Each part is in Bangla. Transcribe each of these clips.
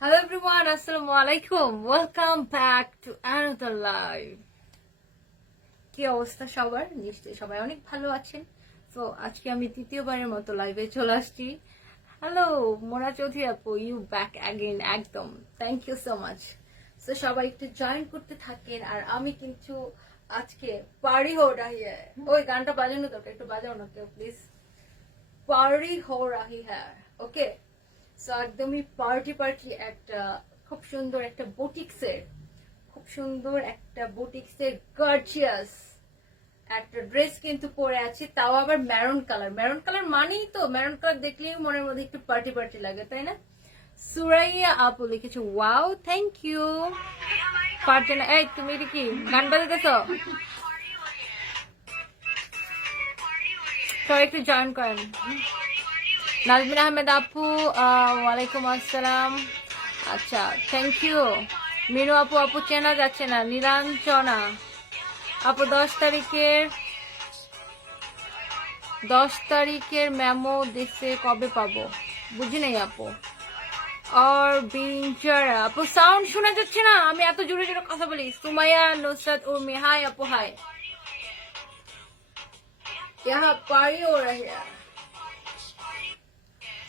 Hello everyone, assalamu alaikum. Welcome back to another live. কি অবস্থা সবার? নিশ্চয়ই সবাই অনেক ভালো আছেন। তো আজকে আমি তৃতীয়বারের মতো লাইভে চলে আসছি। হ্যালো মোনা চৌধুরী আপু, ইউ ব্যাক অ্যাগেন। একদম থ্যাংক ইউ সো মাচ। তো সবাই একটু জয়েন করতে থাকেন। আর আমি কিন্তু আজকে পার্টি হো রাহি হ্যায়, ওই গানটা বাজানো তো, একটু বাজাও না কেউ প্লিজ। পার্টি হো রাহি হ্যায়, ওকে। সো একদমই পার্টি পার্টি একটা খুব সুন্দর একটা বুটিক্সের গর্জিয়াস একটা ড্রেস কিন্তু পরে আছি, তাও আবার মেরুন কালার। মেরুন কালার মানেই তো, মেরুন কালার দেখলেই মনের মধ্যে একটু পার্টি পার্টি লাগে, তাই না? সুরাইয়া আপু লিখেছে ওয়াও, থ্যাংক ইউ। ফারজানা, এই তুমি এটা কি গান বাজাতেছো? সবাই একটু জয়েন করেন। নাজমিন আহমেদ আপু, ওয়ালাইকুম আসসালাম। আচ্ছা, থ্যাংক ইউ। মিনু আপু, আপু চেনা যাচ্ছে না। নীলাঞ্চনা আপু, 10 তারিখের মেমো দিচ্ছে, কবে পাবো? বুঝি নাই আপু। আর বিঞ্চারা আপু, সাউন্ড শোনা যাচ্ছে না, আমি এত জোরে জোরে কথা বলি। সুমাইয়া নুসরাত উর্মি, হাই আপু, হাই। यहाँ पार्टी हो रही है।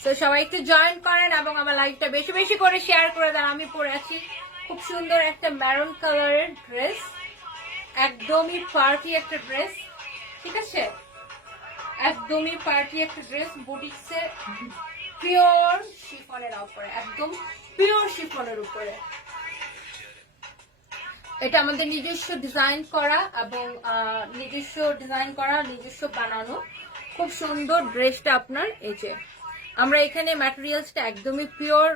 তো সবাই একটু জয়েন করেন এবং আমার লাইভটা বেশি বেশি করে শেয়ার করে দেন। আমি পরে আছি খুব সুন্দর একটা মেরুন কালারের ড্রেস, একদমই পার্টি একটা ড্রেস, ঠিক আছে? একদমই পার্টি একটা ড্রেস, বুটিক্সের পিওর শিফনের উপরে, একদম পিওর শিফনের উপরে। এটা আমাদের নিজস্ব ডিজাইন করা এবং নিজস্ব বানানো খুব সুন্দর ড্রেসটা আপনার। এই যে আমরা এখানে ম্যাটেরিয়ালসটা একদমই পিওর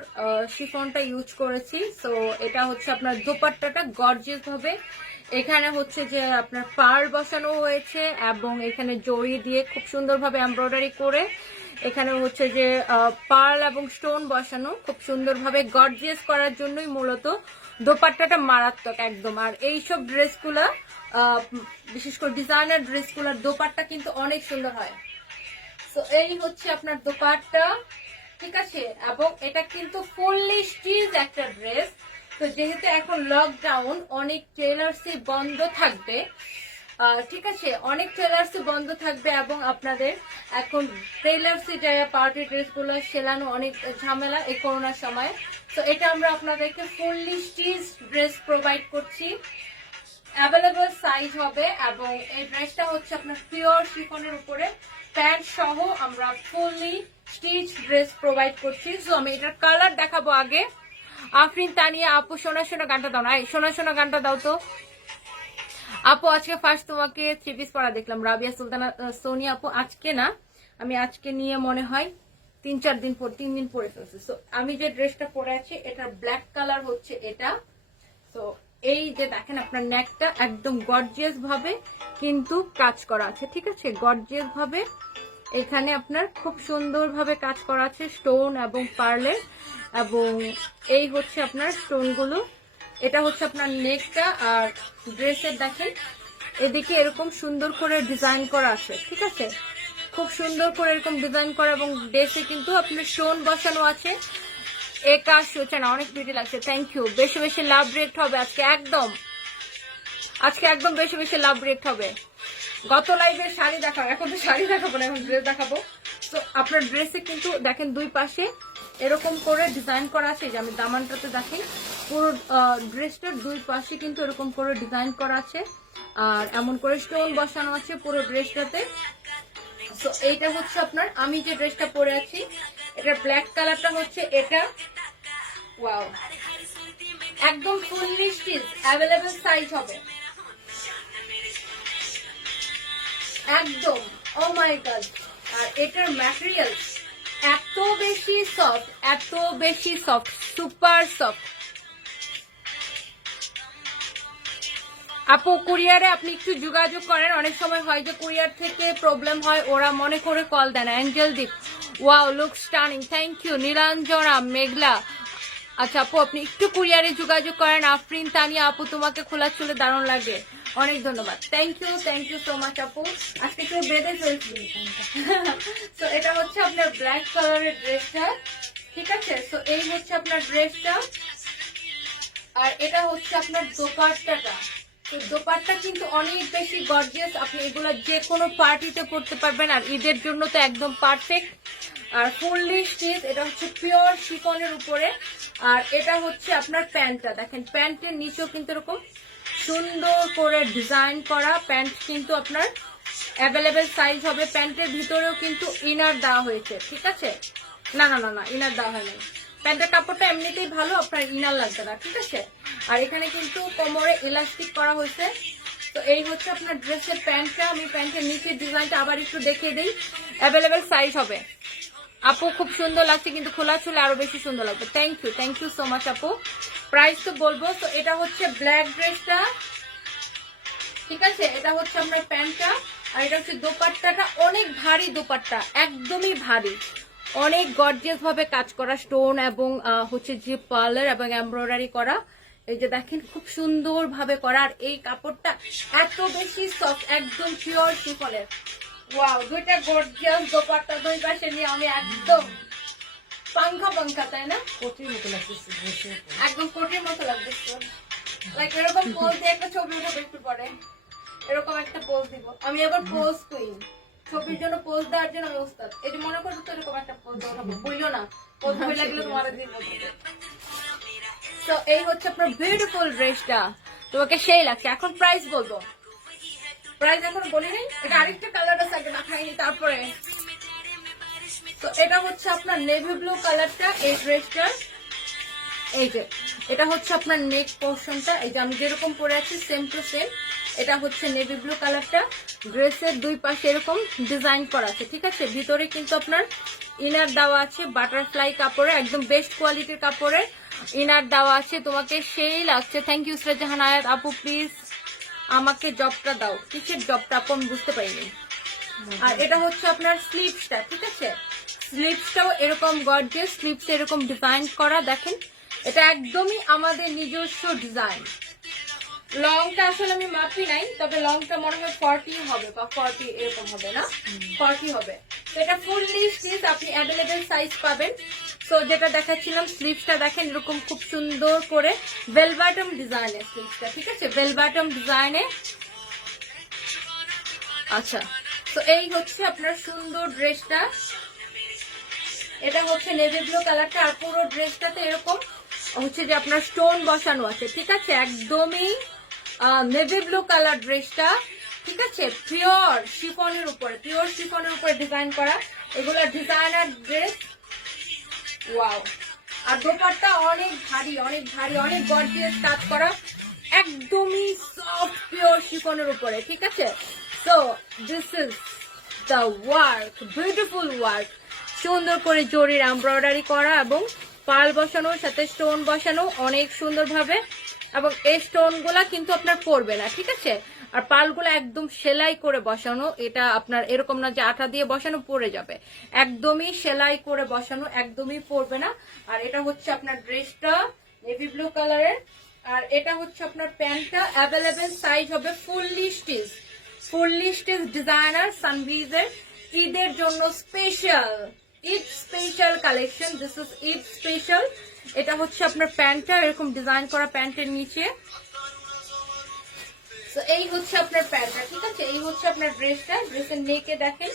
শিফনটা ইউজ করেছি। সো এটা হচ্ছে আপনার দোপাট্টাটা গর্জিয়াস ভাবে এখানে হচ্ছে যে আপনার পাড় বসানো হয়েছে এবং এখানে জড়ি দিয়ে খুব সুন্দরভাবে এমব্রয়ডারি করে এখানে হচ্ছে যে পার্ল এবং স্টোন বসানো, খুব সুন্দরভাবে গর্জিয়াস করার জন্যই মূলত দোপাট্টাটা মারাত্মক একদম। আর এইসব ড্রেসগুলা বিশেষ করে ডিজাইনার ড্রেসগুলার দোপাট্টা কিন্তু অনেক সুন্দর হয়। তো এই হচ্ছে আপনার দোপাট্টা, ঠিক আছে? এবং এটা কিন্তু ফুললি স্টিচ একটা ড্রেস। তো যেহেতু এখন লকডাউন, অনেক টেলার্সই বন্ধ থাকবে, ঠিক আছে? অনেক টেলার্সই বন্ধ থাকবে এবং আপনাদের এখন টেলার্সে যায় পার্টি ড্রেসগুলো সেলানো অনেক ঝামেলা এই করোনার সময়। তো এটা আমরা আপনাদেরকে ফুললি স্টিচ ড্রেস প্রোভাইড করছি, অ্যাভেলেবল সাইজ হবে এবং এই ড্রেসটা হচ্ছে আপনার পিওর শিফনের উপরে প্যান্ট সহ আমরা ফুললি স্টিচ ড্রেস প্রোভাইড করছি। সো আমি এটার কালার দেখাবো আগে। আফরিন তানিয়া আপু, সোনা সোনা গানটা দাও না, সোনা সোনা গানটা দাও তো আপু। আজকে ফার্স্ট তোমাকে 3 পিস পরা দেখলাম। রাবিয়া সুলতানা সোনিয়া আপু, আজকে না, আমি আজকে নিয়ে মনে হয় 3 দিন পরে ফেলছি। সো আমি যে ড্রেসটা পরে আছি এটার ব্ল্যাক কালার হচ্ছে এটা। তো এই যে দেখেন আপনার নেকটা একদম গর্জিয়াস ভাবে কিন্তু কাজ করা আছে, ঠিক আছে? গর্জিয়াস ভাবে এখানে আপনার খুব সুন্দর ভাবে কাজ করা আছে স্টোন এবং পার্লের, এবং এই হচ্ছে আপনার স্টোনগুলো। এটা হচ্ছে আপনার নেকটা। আর ড্রেসের দেখেন এদিকে এরকম সুন্দর করে ডিজাইন করা আছে, ঠিক আছে? খুব সুন্দর করে এরকম ডিজাইন করা এবং ড্রেসে কিন্তু আপনার স্টোন বসানো আছে। একাশ হচ্ছে না, অনেক বিউটি লাগছে, থ্যাংক ইউ। বেশি বেশি লাভ রেক্ট হবে আজকে, একদম বেশি বেশি লাভ রেক্ট হবে। গত লাইভে শাড়ি দেখাবো, এখন তো শাড়ি দেখাবো না, এখন ড্রেস দেখাবো। তো আপনার ড্রেসে কিন্তু দেখেন দুই পাশে এরকম করে ডিজাইন করা আছে। যে আমি দামানটাতে দেখি পুরো ড্রেসটার দুই পাশে কিন্তু এরকম করে ডিজাইন করা আছে আর এমন করে স্টোন বসানো আছে পুরো ড্রেসটাতে। তো এইটা হচ্ছে আপনার, আমি যে ড্রেসটা পরে আছি এটার ব্ল্যাক কালারটা হচ্ছে এটা। ওয়াও, একদম ফুললি স্টিচ, অ্যাভেলেবল সাইজ হবে একদম। ও মাই গড। আর এটার ম্যাটেরিয়াল এত বেশি সফট, সুপার সফট। আপু কুরিয়ারে আপনি একটু যোগাযোগ করেন, অনেক সময় হয় যে কুরিয়ার থেকে প্রবলেম হয়, ওরা মনে করে কল দেন। Angel Dwip, wow look stunning, thank you Nilanjana Meghla. আচ্ছা আপু আপনি একটু কুরিয়ারে যোগাযোগ করেন। আফরিন তানিয়া আপু তোমাকে খোলা চুলে দারুণ লাগে, অনেক ধন্যবাদ, থ্যাংক ইউ সো মাচ আপু। আজকে কেউ বেঁধে ফেলছি। তো এটা হচ্ছে আপনার ব্ল্যাক কালারের ড্রেসটা, ঠিক আছে। তো এই হচ্ছে আপনার ড্রেসটা, আর এটা হচ্ছে আপনার দোপাট্টাটা। তো দোপাট্টা কিন্তু অনেক বেশি গর্জিয়াস, আপনি এগুলো যে কোনো পার্টিতে পরতে পারবেন, আর ঈদের জন্য তো একদম পারফেক্ট। আর ফুললি স্টিচ, এটা হচ্ছে পিওর শিফনের উপরে। আর এটা হচ্ছে আপনার প্যান্টটা, দেখেন প্যান্টের নিচেও কিন্তু এরকম সুন্দর করে ডিজাইন করা। প্যান্ট কিন্তু আপনার অ্যাভেলেবেল সাইজ হবে। প্যান্টের ভিতরেও কিন্তু ইনার দেওয়া হয়েছে, ঠিক আছে। না না না না ইনার দেওয়া হয়নি, প্যান্টের কাপড়টা এমনিতেই ভালো, আপনার ইনার লাগবে না, ঠিক আছে। আর এখানে কিন্তু কোমরে ইলাস্টিক করা হয়েছে। তো এই হচ্ছে আপনার ড্রেসের প্যান্টটা। আমি প্যান্টের নিচের ডিজাইনটা আবার একটু দেখিয়ে দিই, অ্যাভেলেবেল সাইজ হবে। আপু খুব সুন্দর লাগছে, কিন্তু খোলা চুলে আরো বেশি সুন্দর লাগবে। থ্যাংক ইউ সো মাচ আপু। প্রাইস তো বলবো। তো এটা হচ্ছে ব্ল্যাক ড্রেসটা, ঠিক আছে। এটা হচ্ছে আপনার প্যান্টটা, আর এটা হচ্ছে দোপাট্টাটা। অনেক ভারী দোপাট্টা, একদমই ভারী, অনেক গর্জিয়াস ভাবে কাজ করা, স্টোন এবং হচ্ছে যে পার্লার এবং এমব্রয়ডারি করা। এই যে দেখেন খুব সুন্দর ভাবে করা। আর এই কাপড়টা এত বেশি সফট, একদম পিওর শিফনের। ওয়াও, দুইটা গর্জিয়াস দোপাট্টা দুই পাশে নিয়ে আমি একদম পাঙ্খা, তাই না? কোটির মতো লাগতেছে, একদম কোটির মতো লাগতেছে। লাইক এরকম পোজ দিয়ে একটা ছবি উঠাবো একটু পরে, এরকম একটা পোজ দিব আমি। আবার পোজ কুইন, ছবির জন্য পোজ দেওয়ার জন্য আমি উস্তাদ। এই যে মনে করো তো এরকম একটা পোজ উঠাবো, বললো না পোজ হয়ে লাগলে তোমার দিব। তো এই হচ্ছে আপনার বিউটিফুল ড্রেসটা, তোমাকে সেই লাগছে। এখন প্রাইস বলবো, প্রাইস এখন বলি নাই, এটা আরেকটা কালার আছে আগে না খাইনি তারপরে। তো এটা হচ্ছে আপনার নেভি ব্লু কালারটা, এই ড্রেসটা। এই যে এটা হচ্ছে আপনার নেক পোর্শনটা, এই যে আমি যেরকম পরে আছি সেম টু সেম। এটা হচ্ছে নেভি ব্লু কালারটা। ড্রেসের দুই পাশে এরকম ডিজাইন করা আছে, ঠিক আছে। ভিতরে কিন্তু আপনার ইনার দেওয়া আছে বাটারফ্লাই কাপড়ে, একদম বেস্ট কোয়ালিটির কাপড়ে ইনার দেওয়া আছে। তোমাকে সেই লাগছে। থ্যাংক ইউ জাহান আয়াত আপু, প্লিজ আমাকে জবটা দাও। কিসের জবটা আপু আমি বুঝতে পারিনি। আর এটা হচ্ছে আপনার স্লিভসটা, ঠিক আছে। স্লিভসটাও এরকম গর্জিয়াস, স্লিভস এরকম ডিজাইন করা, দেখেন এটা একদমই আমাদের নিজস্ব ডিজাইন। লংটা আসলে আমি মাপি নাই, তবে লংটা মনে হয় 40 হবে বা 40 এরকম হবে, না 40 হবে। তো এটা ফুললি স্টিচ, আপনি অ্যাভেলেবেল সাইজ পাবেন। সো যেটা দেখাচ্ছিলাম স্লিভসটা দেখেন এরকম খুব সুন্দর করে বেলবাটম ডিজাইনে স্লিভসটা, ঠিক আছে, বেলবাটম ডিজাইনে। আচ্ছা, তো এই হচ্ছে আপনার সুন্দর ড্রেসটা। এটা হচ্ছে নেভি ব্লু কালারটা। আর পুরো ড্রেসটাতে এরকম হচ্ছে যে আপনার স্টোন বসানো আছে, ঠিক আছে। একদমই নেভি ব্লু কালার ড্রেসটা, ঠিক আছে। পিওর শিফনের উপরে ডিজাইন করা, এগুলো ডিজাইনার ড্রেস। ওয়াও, আর দোপাট্টা অনেক ভারী, অনেক গর্জিয়াস কাজ করা, একদমই সফট পিওর শিফনের উপরে, ঠিক আছে। So this is the work, beautiful work. সুন্দর করে জরির এমব্রয়ডারি করা এবং পাল বসানো, সাথে স্টোন বসানো অনেক সুন্দর ভাবে। এবং এই স্টোন গুলা কিন্তু আপনার পড়বে না, ঠিক আছে। আর পালগুলো একদম সেলাই করে বসানো, এটা আপনার এরকম না যে আঠা দিয়ে বসানো পড়ে যাবে, একদমই সেলাই করে বসানো, একদমই পড়বে না। আর এটা হচ্ছে আপনার ড্রেসটা নেভি ব্লু কালারের। আর এটা হচ্ছে আপনার প্যান্টটা, অ্যাভেলেবেল সাইজ হবে ফুললি স্টিচ ডিজাইনার সানভিজের ঈদের জন্য special, Eid special collection. This is Eid special. এটা হচ্ছে আপনার প্যান্টটা, এরকম ডিজাইন করা প্যান্টের নিচে। তো এই হচ্ছে আপনার প্যান্টটা, ঠিক আছে। এই হচ্ছে আপনার ড্রেসটা। ড্রেসের নেকে দেখেন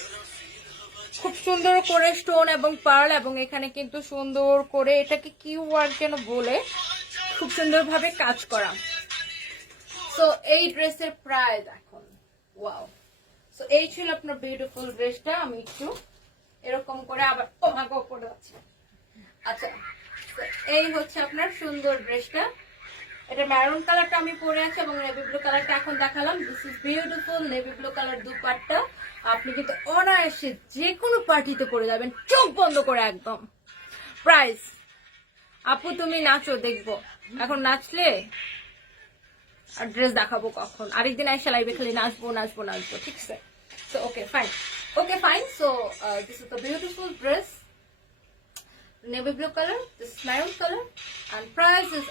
খুব সুন্দর করে স্টোন এবং পার্ল, এবং এখানে কিন্তু সুন্দর করে এটাকে কি ওয়ার্ক যেন বলে, খুব সুন্দর ভাবে কাজ করা। তো এই ড্রেসের প্রাইস এখন ওয়াও। তো এই ছিল আপনার বিউটিফুল ড্রেসটা। আমি একটু এরকম করে আবার তোমাকে পরে যাচ্ছি। আচ্ছা, এই হচ্ছে আপনার সুন্দর ড্রেসটা। এটা মেরুন কালারটা আমি পরে আছি এবং নেভি ব্লু কালারটা এখন দেখালাম। This is beautiful navy blue colour dupatta. আপনি কিন্তু অনায়াসে যে কোনো পার্টিতে পরে যাবেন চোখ বন্ধ করে একদম। প্রাইস আপু তুমি নাচো দেখবো, এখন নাচলে আর ড্রেস দেখাবো কখন, আরেকদিন আইসা লাইভে খালি নাচবো, ঠিক আছে। তো okay fine. Okay, fine. So this is the beautiful dress, navy blue color, this is maroon color, and price is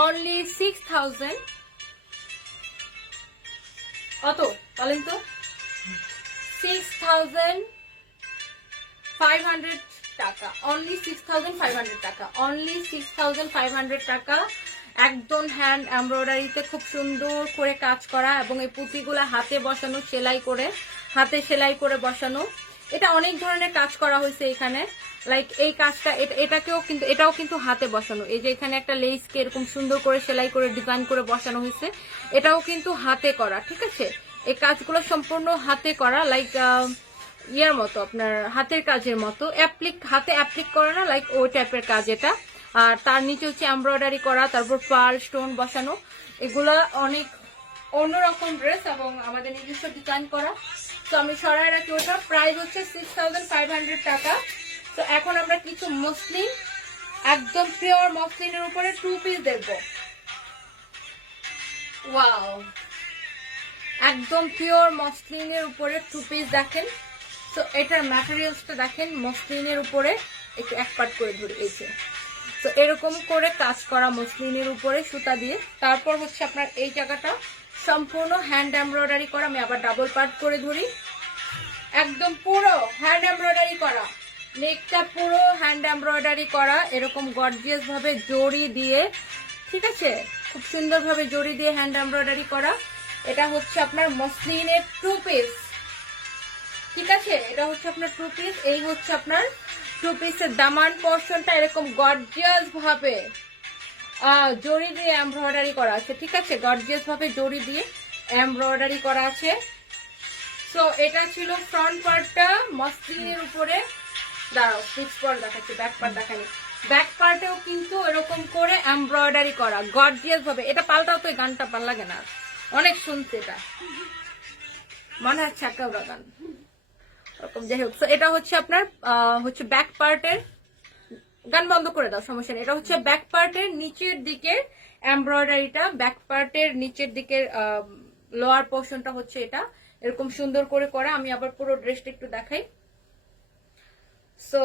only 6,000. কত বলেন তো? 6,500 টাকা, only 6,500 টাকা, only 6,500 টাকা। একদম হ্যান্ড এমব্রয়ডারিতে খুব সুন্দর করে কাজ করা, এবং এই পুঁতিগুলো হাতে বসানো, হাতে সেলাই করে বসানো। এটা অনেক ধরনের কাজ করা হয়েছে এখানে, লাইক এই কাজটা এটাও কিন্তু হাতে বসানো। এই যে এখানে একটা লেসকে এরকম সুন্দর করে সেলাই করে ডিজাইন করে বসানো হয়েছে, এটাও কিন্তু হাতে করা, ঠিক আছে? এই কাজগুলো সম্পূর্ণ হাতে করা, লাইক ইয়ার মতো, আপনার হাতের কাজের মতো, হাতে অ্যাপ্লিক করে না, লাইক ওই টাইপের কাজ এটা। আর তার নিচে হচ্ছে এমব্রয়ডারি করা, তারপর পার্ল স্টোন বসানো। এগুলা অনেক অন্যরকম ড্রেস এবং আমাদের নিজস্ব ডিজাইন করা। তো আমি সরাই রাখি ওটা। প্রাইস হচ্ছে 6,500 টাকা। তো এখন আমরা কিছু মসলিন, একদম পিওর মসলিনের উপরে 2 পিস দেখবো। ওয়াও, একদম পিওর মসলিনের উপরে 2 পিস দেখেন। তো এটার ম্যাটেরিয়ালসটা দেখেন, মসলিনের উপরে একটু এক পার্ট করে ধরে এসে, তো এরকম করে কাজ করা মসলিনের উপরে সুতা দিয়ে। তারপর হচ্ছে আপনার এই জায়গাটা সম্পূর্ণ হ্যান্ড এমব্রয়ডারি করা। আমি আবার ডাবল পার্ট করে ধরি, একদম পুরো হ্যান্ড এমব্রয়ডারি করা, নেকটা পুরো হ্যান্ড এমব্রয়ডারি করা, এরকম গর্জিয়াস ভাবে জড়ি দিয়ে, ঠিক আছে? খুব সুন্দর ভাবে জড়ি দিয়ে হ্যান্ড এমব্রয়ডারি করা। এটা হচ্ছে আপনার মসলিনের 2 পিস, ঠিক আছে? এটা হচ্ছে আপনার 2 পিস। এই হচ্ছে আপনার 2 পিসের দামান পোর্শনটা এরকম গর্জিয়াস ভাবে জড়ি দিয়ে এমব্রয়ডারি করা আছে, ঠিক আছে? গর্জিয়াস ভাবে জড়ি দিয়ে এমব্রয়ডারি করা আছে। সো এটা ছিল ফ্রন্ট পার্টটা মসলিনের উপরে। দাঁড়াও, স্লিপস পার্ট দেখাচ্ছি, ব্যাক পার্ট দেখানি। ব্যাক পার্টেও কিন্তু এরকম করে এমব্রয়ডারি করা গর্জিয়াস ভাবে। এটা পাল্টাও তো, এই গানটা ভাল লাগে না, অনেক শুনতে, এটা মনে হচ্ছে একটা ওরা গান ওরকম। যাই হোক, এটা হচ্ছে আপনার হচ্ছে ব্যাক পার্টের, গান বন্ধ করে দাও, সমস্যা নেই। এটা হচ্ছে ব্যাক পার্টের নিচের দিকের এমব্রয়ডারিটা, ব্যাক পার্টের নিচের দিকের লোয়ার পোর্শনটা হচ্ছে এটা এরকম সুন্দর করে করা। আমি আবার পুরো ড্রেসটা একটু দেখাই। So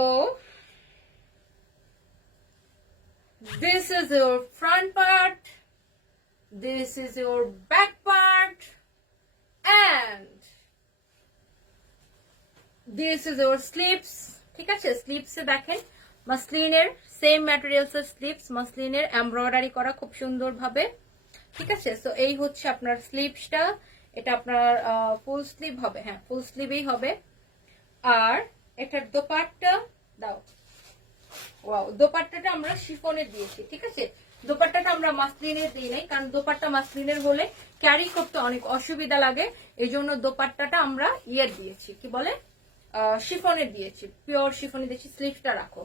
this is your front part, this is your back part, and this is your sleeves, ঠিক আছে? স্লিপসে দেখেন মাসলিনের সেম ম্যাটেরিয়ালস এর স্লিপস, মাসলিনের এমব্রয়ডারি করা খুব সুন্দর ভাবে, ঠিক আছে? সো এই হচ্ছে আপনার স্লিপসটা। এটা আপনার ফুল স্লিভ হবে, হ্যাঁ ফুল স্লিভই হবে। আর এটার দোপাট্টা দাও, ওয়াও, দোপাট্টাটা আমরা শিফনের দিয়েছি, ঠিক আছে? দোপাট্টাটা আমরা মাসলিনের দিই নাই, কারণ দোপাট্টা মাসলিনের হলে ক্যারি করতে অনেক অসুবিধা লাগে, এই জন্য দোপাট্টাটা আমরা ইয়ের দিয়েছি, কি বলে, শিফনের দিয়েছি, পিওর শিফনে দিয়েছি। স্লিভটা রাখো,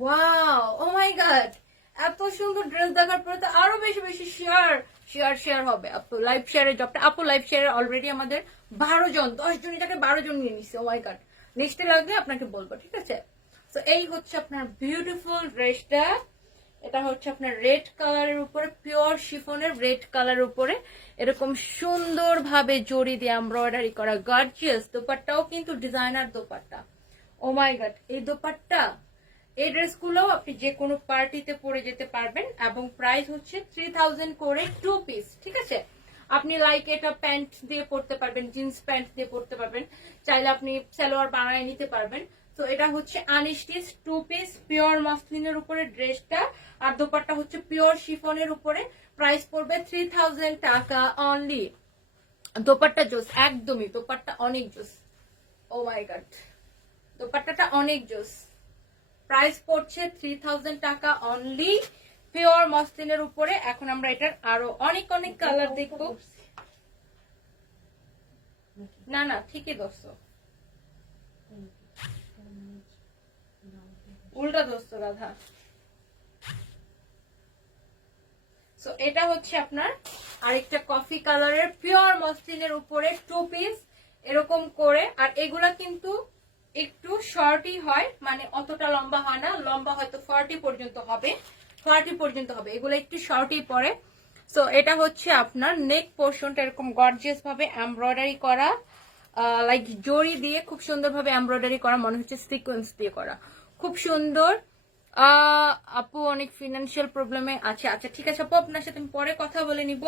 ওয়াও, ও মাই গড, এত সুন্দর ড্রেস দেখার পরে তো আরো বেশি বেশি শেয়ার হবে। আপু লাইভ শেয়ারের জবটা, আপু লাইভ শেয়ারে অলরেডি আমাদের 12 জন, 10 জন, এটাকে 12 জন নিয়ে নিচ্ছে। ও মাই গড, নেক্সটে লাগলে আপনাকে বলবো, ঠিক আছে? তো এই হচ্ছে আপনার বিউটিফুল ড্রেসটা। এটা হচ্ছে আপনার রেড কালারের উপরে, পিওর শিফনের রেড কালারের উপরে এরকম সুন্দর ভাবে জড়ি দিয়ে এমব্রয়ডারি করা গর্জিয়াস। দোপাট্টাও কিন্তু ডিজাইনার দোপাট্টা। ও মাই গড, এই দোপাট্টা, এই ড্রেসগুলো আপনি যে কোনো পার্টিতে পরে যেতে পারবেন, এবং প্রাইস হচ্ছে 3,000 করে 2 পিস, ঠিক আছে? আপনি লাইক এটা প্যান্ট দিয়ে পরতে পারবেন, জিন্স প্যান্ট দিয়ে পরতে পারবেন, চাইলে আপনি সালোয়ার বানায় নিতে পারবেন। তো এটা হচ্ছে আনস্টিচ 2 পিস পিওর মসলিনের উপরে ড্রেসটা, আর দোপাট্টা হচ্ছে পিওর শিফনের উপরে। প্রাইস পড়বে 3,000 টাকা অনলি। দোপাট্টা জোস, একদমই দোপাট্টা অনেক জোস। ও মাই গড, দোপাট্টাটা অনেক জোস। প্রাইস পড়ছে 3,000 টাকা অনলি, পিওর মসলিনের উপরে। এখন আমরা এটার আরো অনেক অনেক কালার দেখবো। না না, ঠিকই দোস্ত, উল্টা দোস্ত রাধা। সো এটা হচ্ছে আপনার আরেকটা কফি কালারের পিওর মসলিনের উপরে 2 পিস এরকম করে। আর এগুলা কিন্তু একটু শর্টই হয়, মানে অতটা লম্বা হয় না, লম্বা হয়তো 40 পর্যন্ত হবে, 40 পর্যন্ত হবে, এগুলো একটু শর্টই পরে। সো এটা হচ্ছে আপনার নেক পোর্শনটা এরকম গর্জিয়াস ভাবে এমব্রয়ডারি করা, লাইক জড়ি দিয়ে খুব সুন্দরভাবে এমব্রয়ডারি করা, মনে হচ্ছে সিকোয়েন্স দিয়ে করা, খুব সুন্দর। আপু অনেক ফিনান্সিয়াল প্রবলেমে আছে। আচ্ছা ঠিক আছে আপু, আপনার সাথে আমি পরে কথা বলে নিব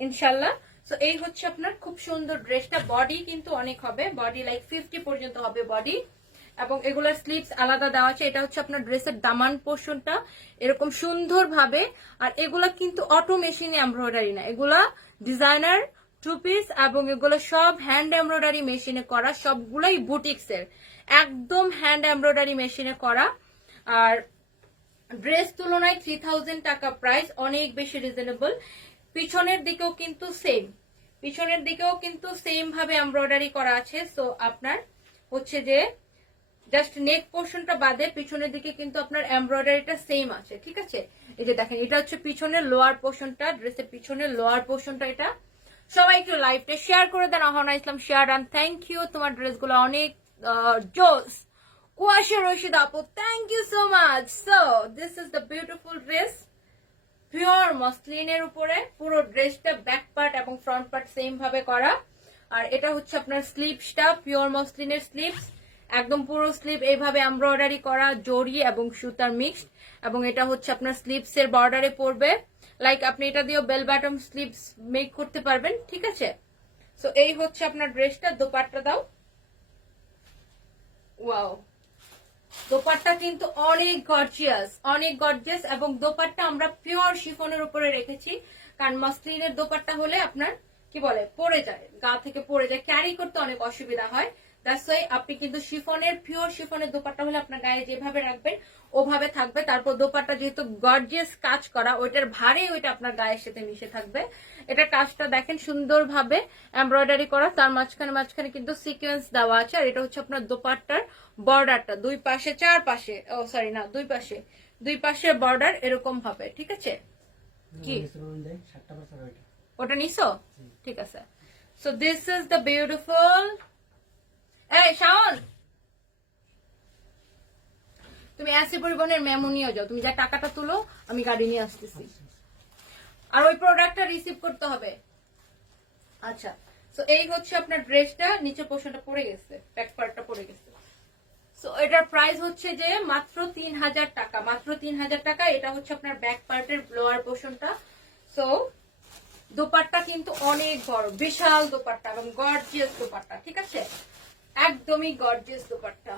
ইনশাল্লাহ। সো এই হচ্ছে আপনার খুব সুন্দর ড্রেসটা। বডি কিন্তু অনেক হবে, বডি লাইক 50 পর্যন্ত হবে বডি, এবং এগুলোর স্লিভস আলাদা দেওয়া আছে। এটা হচ্ছে আপনার ড্রেসের দামান পোর্শনটা এরকম সুন্দর ভাবে। আর এগুলা কিন্তু অটো মেশিনে এমব্রয়ডারি না, এগুলা ডিজাইনার টু পিস, এবং এগুলো সব হ্যান্ড এমব্রয়ডারি মেশিনে করা, সবগুলাই বুটিক্স এর একদম হ্যান্ড এমব্রয়ডারি মেশিনে করা। আর ড্রেস তুলনায় 3000 টাকা প্রাইস, অনেক বেশি রিজনেবল। পিছনের দিকেও কিন্তু সেম, পিছনের দিকেও কিন্তু সেম ভাবে এমব্রয়ডারি করা আছে। সো আপনার হচ্ছে যে জাস্ট নেক পোর্শনটা বাদে পিছনের দিকে কিন্তু আপনার এমব্রয়ডারিটা সেম আছে, ঠিক আছে। এই যে দেখেন, এটা হচ্ছে পিছনের লোয়ার পোর্শনটা, ড্রেসের পিছনের লোয়ার পোর্শনটা। এটা সবাই একটু লাইভটা শেয়ার করে দেন। Ahona Islam share done, thank you. তোমার ড্রেসগুলো অনেক জোস। কুয়াশা রশিদ আপু, thank you so much. So this is the beautiful dress, pure মসলিনের উপরে পুরো ড্রেসটা ব্যাক পার্ট এবং ফ্রন্ট পার্ট সেম ভাবে করা। আর এটা হচ্ছে আপনার স্লিভসটা, পিওর মসলিনের স্লিভস, একদম পুরো স্লিভ এইভাবে এমব্রয়ডারি করা, জড়ি এবং সুতার মিক্সড। এবং এটা হচ্ছে আপনার স্লিভস এর বর্ডারে পড়বে, লাইক আপনি এটা দিয়েও বেল বটম স্লিভস মেক করতে পারবেন, ঠিক আছে। সো এই হচ্ছে আপনার ড্রেসটা। দোপাট্টা দাও, ওয়াও, দোপাট্টা কিন্তু অনেক গর্জিয়াস, অনেক গর্জিয়াস। এবং দোপাট্টা আমরা পিওর শিফনের উপরে রেখেছি, কারণ মসলিনের দোপাট্টা হলে আপনার কি বলে পড়ে যায়, গা থেকে পড়ে যায়, ক্যারি করতে অনেক অসুবিধা হয়। দ্যাটস ওয়াই আপনি কিন্তু শিফনের, পিওর শিফনের দোপাট্টা হলে আপনার গায়ে যেভাবে রাখবেন ওভাবে থাকবে। তারপর দোপাট্টা যেহেতু গর্জিয়াস কাজ করা, ওইটার ভারে ওইটা আপনার গায়ের সাথে মিশে থাকবে। এটা কাজটা দেখেন সুন্দরভাবে এমব্রয়ডারি করা, তার মাঝখানে মাঝখানে কিন্তু সিকোয়েন্স দেওয়া আছে। আর এটা হচ্ছে আপনার দোপাট্টার বর্ডারটা, দুই পাশে চার পাশে, ও সরি না, দুই পাশে বর্ডার এরকম ভাবে, ঠিক আছে। কি ওটা নিছো? ঠিক আছে। So this is the beautiful. এই শাওন, তুমি এসি পরিবহনের মেমো নিয়ে যাও, তুমি যা টাকাটা তুলো, আমি গাড়ি নিয়ে আসতেছি। আর ওই প্রোডাক্টটা রিসিভ করতে হবে। আচ্ছা, সো এই হচ্ছে আপনার ড্রেসটা, নিচে পোর্শনটা পড়ে গেছে, ব্যাক পার্টটা পড়ে গেছে। সো এটার প্রাইস হচ্ছে যে মাত্র 3000 টাকা, মাত্র 3000 টাকা। এটা হচ্ছে আপনার ব্যাক পার্টের লোয়ার পোর্শনটা। সো দোপাট্টা কিন্তু অনেক বড়, বিশাল দোপাট্টা এবং গর্জিয়াস দোপাট্টা, ঠিক আছে, একদমই গর্জিয়াস দোপাট্টা।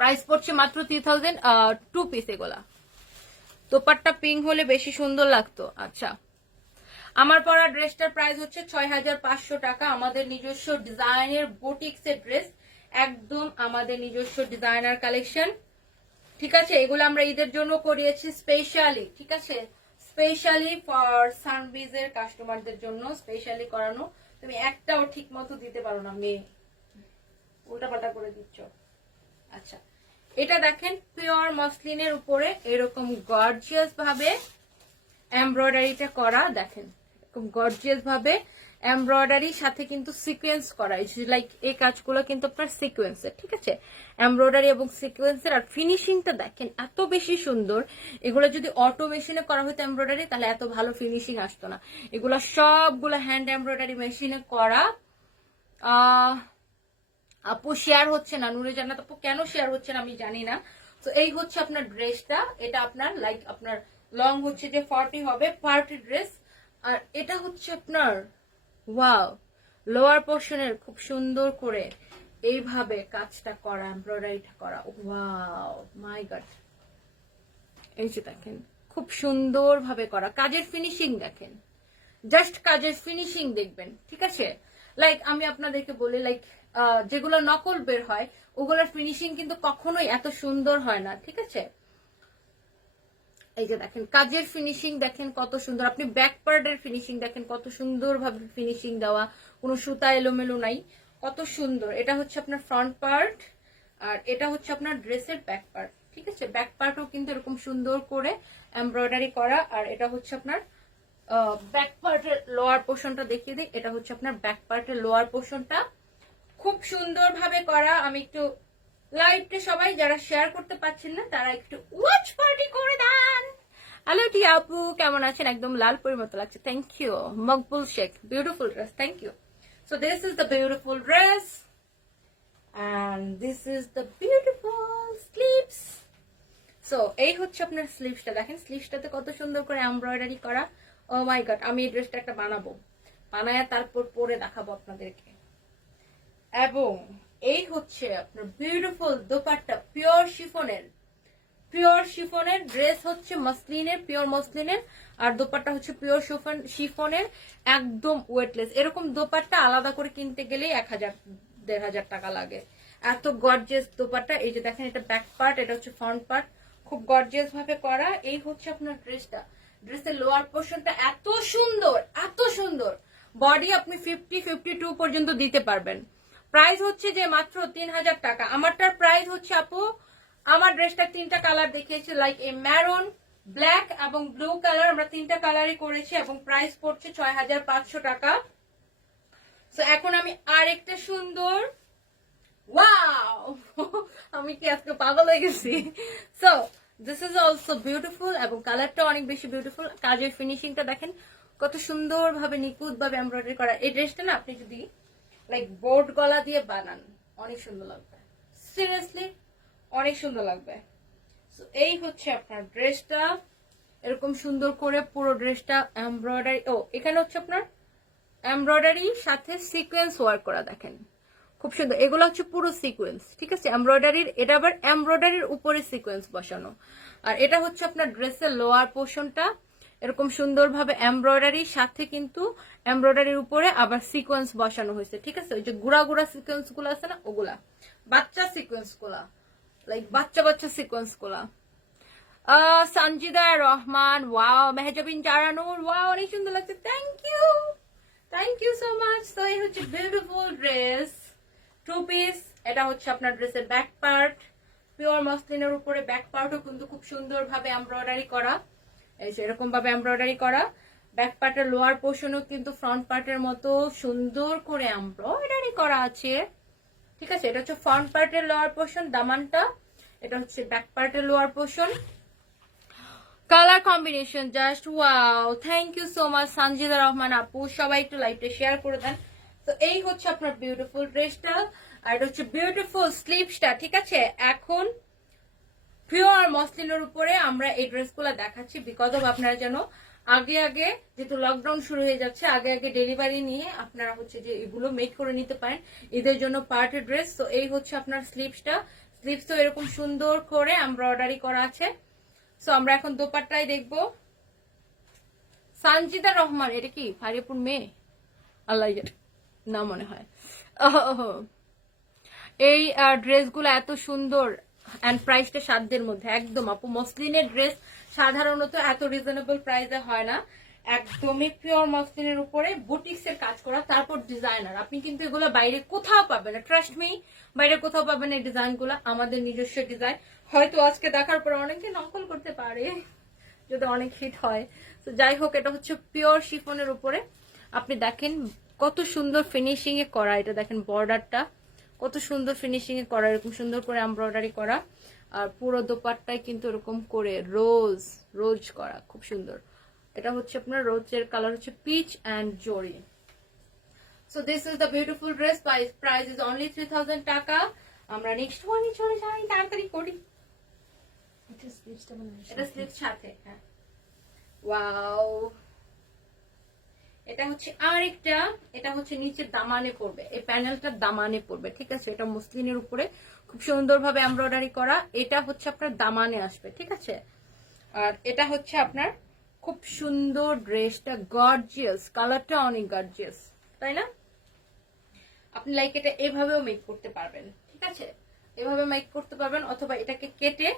প্রাইস পড়ছে মাত্র 3000, টু পিস এগুলা। দোপাট্টা পিঙ্ক হলে বেশি সুন্দর লাগতো। আচ্ছা, আমার পরা ড্রেসটার প্রাইস হচ্ছে 6500 টাকা। আমাদের নিজস্ব ডিজাইনের বুটিক্স এর ড্রেস, একদম আমাদের নিজস্ব ডিজাইনার কালেকশন, ঠিক আছে। এগুলো আমরা ঈদের জন্য করিয়েছি স্পেশালি, ঠিক আছে, স্পেশালি ফর সানবিজের কাস্টমারদের জন্য স্পেশালি করানো। তুমি একটাও ঠিক মতো দিতে পারো না, মেয়ে উল্টাপাল্টা করে দিচ্ছ। আচ্ছা, এটা দেখেন পিওর মসলিনের উপরে এরকম গর্জিয়াস ভাবে এমব্রয়ডারিটা করা, দেখেন খুব গর্জিয়াস ভাবে এমব্রয়ডারির সাথে কিন্তু সিকোয়েন্স করা, লাইক এই কাজগুলো কিন্তু আপনার সিকোয়েন্সের, ঠিক আছে, এমব্রয়ডারি এবং সিকোয়েন্সের। আর ফিনিশিংটা দেখেন এত বেশি সুন্দর। এগুলো যদি অটো মেশিনে করা হতো এমব্রয়ডারি, তাহলে এত ভালো ফিনিশিং আসতো না। এগুলো সবগুলো হ্যান্ড এমব্রয়ডারি মেশিনে করা। আপু শেয়ার হচ্ছে না, নুরে জান্নাত আপু কেন শেয়ার হচ্ছে না আমি জানি না। তো এই হচ্ছে আপনার ড্রেসটা, এটা আপনার লাইক আপনার লং হচ্ছে যে 40 হবে, পার্টি ড্রেস। আর এটা হচ্ছে আপনার ওয়াও, লোয়ার পোর্শনের খুব সুন্দর করে এইভাবে কাজটা করা, এমব্রয়ডারিটা করা, ওয়াও মাই গড। এই যে দেখেন খুব সুন্দর ভাবে করা, কাজের ফিনিশিং দেখেন, জাস্ট কাজের ফিনিশিং দেখবেন, ঠিক আছে। লাইক আমি আপনাদেরকে বলি, লাইক যেগুলো নকল বের হয় ওগুলোর ফিনিশিং কিন্তু কখনোই এত সুন্দর হয় না, ঠিক আছে। এই যে দেখেন কাজের ফিনিশিং দেখেন কত সুন্দর, আপনি ব্যাক পার্টের ফিনিশিং দেখেন কত সুন্দর ভাবে ফিনিশিং দেওয়া, কোনো সুতা এলোমেলো নাই, কত সুন্দর। এটা হচ্ছে আপনার ফ্রন্ট পার্ট, আর এটা হচ্ছে আপনার ড্রেসের ব্যাক পার্ট, ঠিক আছে। ব্যাক পার্টও কিন্তু এরকম সুন্দর করে এমব্রয়ডারি করা। আর এটা হচ্ছে আপনার ব্যাক পার্টের লোয়ার পোর্শনটা দেখিয়ে দিই, এটা হচ্ছে আপনার ব্যাক পার্টের লোয়ার পোর্শনটা খুব সুন্দর ভাবে করা। আমি একটু লাইভটা সবাই যারা শেয়ার করতে পারছেন না তারা একটু ওয়াচ পার্টি করে দেন। হ্যালো টিয়া, আপু, কেমন আছেন? একদম লাল পরির মতো লাগছে। Thank you Maqbool Sheikh, beautiful dress, thank you. So this is the beautiful dress and this is the beautiful sleeves. So এই হচ্ছে আপনার স্লিভসটা, দেখেন স্লিভসটাতে কত সুন্দর করে এমব্রয়ডারি করা। ও মাই গড, আমি এই ড্রেসটা একটা বানাবো, বানায় তারপর পরে দেখাবো আপনাদেরকে। এবং এই হচ্ছে আপনার বিউটিফুল দোপাট্টা, পিওর শিফনের ড্রেস হচ্ছে মসলিনের, পিওর মসলিনের, আর দোপাট্টা হচ্ছে পিওর শিফনের, একদম ওয়েটলেস। এরকম দোপাট্টা আলাদা করে কিনতে গেলেই 1000-1500 টাকা লাগে। এত গর্জিয়াস দোপাট্টা। এই যে দেখেন, এটা ব্যাক পার্ট, এটা হচ্ছে ফ্রন্ট পার্ট, খুব গর্জিয়াস ভাবে করা। এই হচ্ছে আপনার ড্রেসটা। ড্রেসের লোয়ার পোর্শনটা এত সুন্দর, এত সুন্দর। বডি আপনি 50-52 পর্যন্ত দিতে পারবেন। প্রাইস হচ্ছে যে মাত্র 3000 টাকা। আমারটার প্রাইস হচ্ছে আপু, আমার ড্রেসটা 3টা কালার দেখিয়েছি, লাইক এ ম্যারুন, ব্ল্যাক এবং ব্লু কালার। আমরা 3টা কালারই করেছি এবং প্রাইস পড়ছে 6500 টাকা। সো এখন আমি আরেকটা সুন্দর, ওয়াও আমি কি আজকে পাগল হয়ে গেছি। So this is also beautiful এবং কালারটা অনেক বেশি বিউটিফুল। কাজের ফিনিশিংটা দেখেন কত সুন্দর ভাবে নিখুঁত ভাবে এমব্রয়ডারি করা। এই ড্রেসটা না আপনি যদি লাইক বোর্ড গলা দিয়ে বানান, অনেক সুন্দর লাগবে, সিরিয়াসলি অনেক সুন্দর লাগবে। সো এই হচ্ছে আপনার ড্রেসটা, এরকম সুন্দর করে পুরো ড্রেসটা এমব্রয়ডারি। ও এখানে হচ্ছে আপনার এমব্রয়ডারি সাথে সিকোয়েন্স ওয়ার্ক করা, দেখেন খুব সুন্দর। এগুলো হচ্ছে পুরো সিকোয়েন্স, ঠিক আছে, এমব্রয়ডারির। এটা আবার এমব্রয়ডারির উপরে সিকোয়েন্স বসানো। আর এটা হচ্ছে আপনার ড্রেসের লোয়ার পোর্শনটা, এরকম সুন্দরভাবে এমব্রয়ডারির সাথে কিন্তু এমব্রয়ডারির উপরে আবার সিকোয়েন্স বসানো হয়েছে, ঠিক আছে। ওই যে গুড়া গুড়া সিকোয়েন্স গুলো আছে না, ওগুলা বাচ্চা সিকোয়েন্স গুলা, লাইক বাচ্চা সিকোয়েন্স গুলা। সঞ্জিদা রহমান, ওয়াও। মেহজাবিন জারানুর, ওয়াও অনেক সুন্দর লাগছে, থ্যাংক ইউ সো মাচ। তো এই হচ্ছে বিউটিফুল ড্রেস, 2 পিস। এটা হচ্ছে আপনার ড্রেসের ব্যাক পার্ট, পিওর মসলিনের উপরে ব্যাক পার্টও কিন্তু খুব সুন্দর ভাবে এমব্রয়ডারি করা, এই এরকম ভাবে এমব্রয়ডারি করা। ব্যাক পার্টের লোয়ার পোর্শনও কিন্তু ফ্রন্ট পার্টের মতো সুন্দর করে এমব্রয়ডারি করা আছে, ঠিক আছে। এটা হচ্ছে ফ্রন্ট পার্টের লোয়ার পোর্শন, দামানটা। এটা হচ্ছে ব্যাক পার্টের lower portion. Colour combination just wow, thank you so much Sanjida Rahman আপু। সবাই একটু লাইভটা শেয়ার করে দেন। তো এই হচ্ছে আপনার বিউটিফুল ড্রেসটা, আর এটা হচ্ছে বিউটিফুল স্লিভসটা, ঠিক আছে। এখন পিওর মসলিনের উপরে আমরা এই ড্রেসগুলো দেখাচ্ছি বিকজ অফ আপনারা যেন আগে যেহেতু লকডাউন শুরু হয়ে যাচ্ছে, আগে ডেলিভারি নিয়ে আপনারা হচ্ছে যে এগুলো মেক করে নিতে পারেন ঈদের জন্য পার্টি ড্রেস। তো এই হচ্ছে আপনার স্লিভসটা, স্লিভস তো এরকম সুন্দর করে এমব্রয়ডারি করা আছে। সো আমরা এখন দোপাট্টায় দেখবো। সঞ্জিদা রহমান, এটা কি ফারিয়াপুর মেয়ে? আল্লাহ না মনে হয়। এই ড্রেসগুলো এত সুন্দর এন্ড প্রাইসটা সাধ্যের মধ্যে একদম। আপু মসলিনের ড্রেস সাধারণত এত রিজনেবল প্রাইসে হয় না, একদমই পিওর মসলিনের উপরে বুটিক্স এর কাজ করা, তারপর ডিজাইনার। আপনি কিন্তু এগুলো বাইরে কোথাও পাবেন না, ট্রাস্ট মি, বাইরে কোথাও পাবেন এই ডিজাইন গুলা, আমাদের নিজস্ব ডিজাইন। হয়তো আজকে দেখার পর অনেকে নকল করতে পারে যদি অনেক হিট হয়। তো যাই হোক, এটা হচ্ছে পিওর শিফনের উপরে। আপনি দেখেন কত সুন্দর ফিনিশিং এ করা, এটা দেখেন বর্ডারটা কত সুন্দর ফিনিশিং এ করা, এরকম সুন্দর করে এমব্রয়ডারি করা। আর পুরো দোপাট্টায় কিন্তু এরকম করে রোজ করা, খুব সুন্দর। এটা হচ্ছে আপনার রোজের কালার হচ্ছে পিচ এন্ড জরি। So this is the beautiful dress, price is only 3000 টাকা। আমরা নেক্সট ওয়ানে চলে যাই, তাড়াতাড়ি করি। এটা স্লিভস সাথে, হ্যাঁ ওয়াও। এটা হচ্ছে আরেকটা, এটা হচ্ছে নিচে দামানে পড়বে, এই প্যানেলটা দামানে পড়বে, ঠিক আছে। এটা মসলিনের উপরে খুব সুন্দরভাবে এমব্রয়ডারি করা, এটা হচ্ছে আপনার দামানে আসবে, ঠিক আছে। আর এটা হচ্ছে আপনার খুব সুন্দর ড্রেসটা, গর্জিয়াস, কালারটা অনেক গর্জিয়াস, তাই না? আপনি লাইক এটা এভাবেও মেক করতে পারবেন, ঠিক আছে, এভাবে মেক করতে পারবেন, অথবা এটাকে কেটে